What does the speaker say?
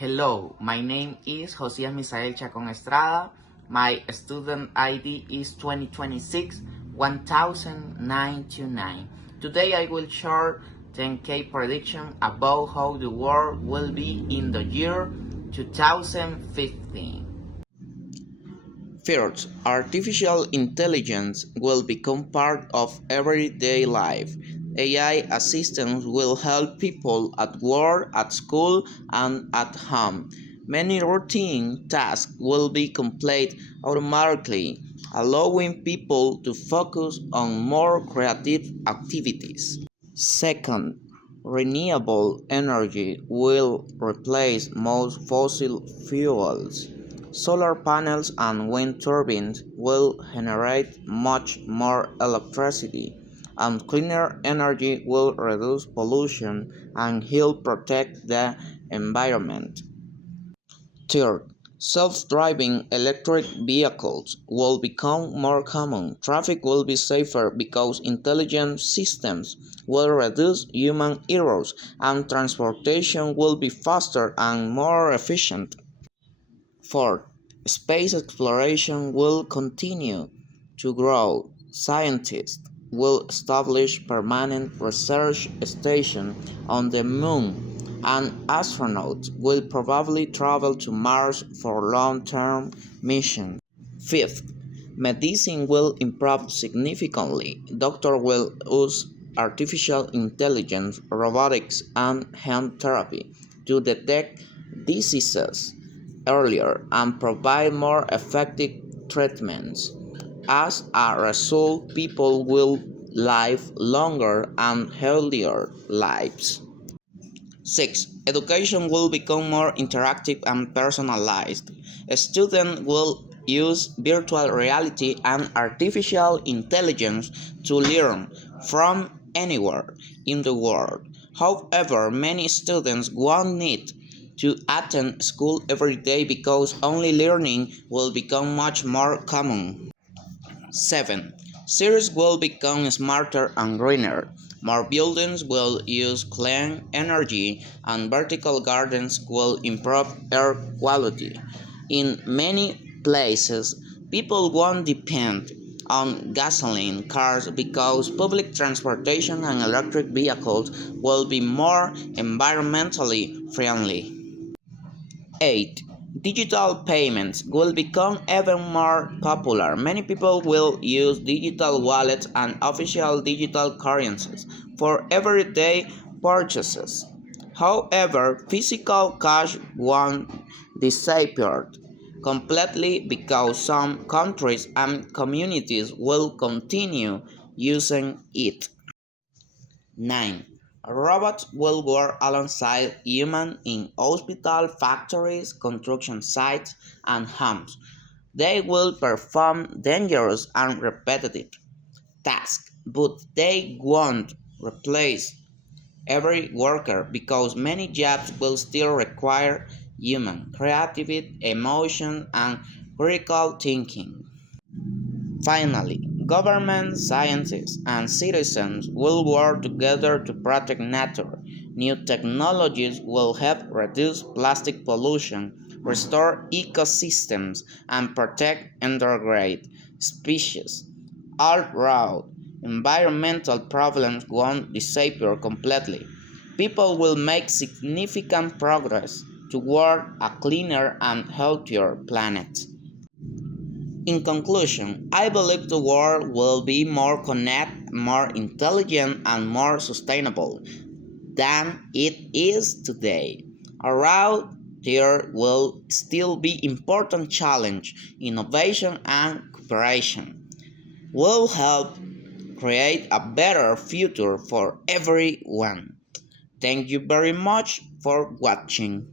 Hello, my name is Josias Misael Chacon Estrada. My student ID is 2026-1929. Today I will share 10K prediction about how the world will be in the year 2015. First, artificial intelligence will become part of everyday life. AI assistants will help people at work, at school, and at home. Many routine tasks will be completed automatically, allowing people to focus on more creative activities. Second, renewable energy will replace most fossil fuels. Solar panels and wind turbines will generate much more electricity, and cleaner energy will reduce pollution and help protect the environment. Third, self-driving electric vehicles will become more common. Traffic will be safer because intelligent systems will reduce human errors, and transportation will be faster and more efficient. Fourth, space exploration will continue to grow. Scientists will establish permanent research stations on the moon, and astronauts will probably travel to Mars for long-term missions. Fifth, medicine will improve significantly. Doctors will use artificial intelligence, robotics, and gene therapy to detect diseases earlier and provide more effective treatments. As a result, people will live longer and healthier lives. 6. Education will become more interactive and personalized. Students will use virtual reality and artificial intelligence to learn from anywhere in the world. However, many students won't need to attend school every day because online learning will become much more common. 7. Cities will become smarter and greener. More buildings will use clean energy, and vertical gardens will improve air quality. In many places, people won't depend on gasoline cars because public transportation and electric vehicles will be more environmentally friendly. 8. Digital payments will become even more popular. Many people will use digital wallets and official digital currencies for everyday purchases. However, physical cash won't disappear completely because some countries and communities will continue using it. 9. Robots will work alongside humans in hospitals, factories, construction sites, and homes. They will perform dangerous and repetitive tasks, but they won't replace every worker because many jobs will still require human creativity, emotion, and critical thinking. Finally, governments, scientists, and citizens will work together to protect nature. New technologies will help reduce plastic pollution, restore ecosystems, and protect endangered species. Although environmental problems won't disappear completely, people will make significant progress toward a cleaner and healthier planet. In conclusion, I believe the world will be more connected, more intelligent, and more sustainable than it is today. Around there will still be important challenge, innovation and cooperation will help create a better future for everyone. Thank you very much for watching.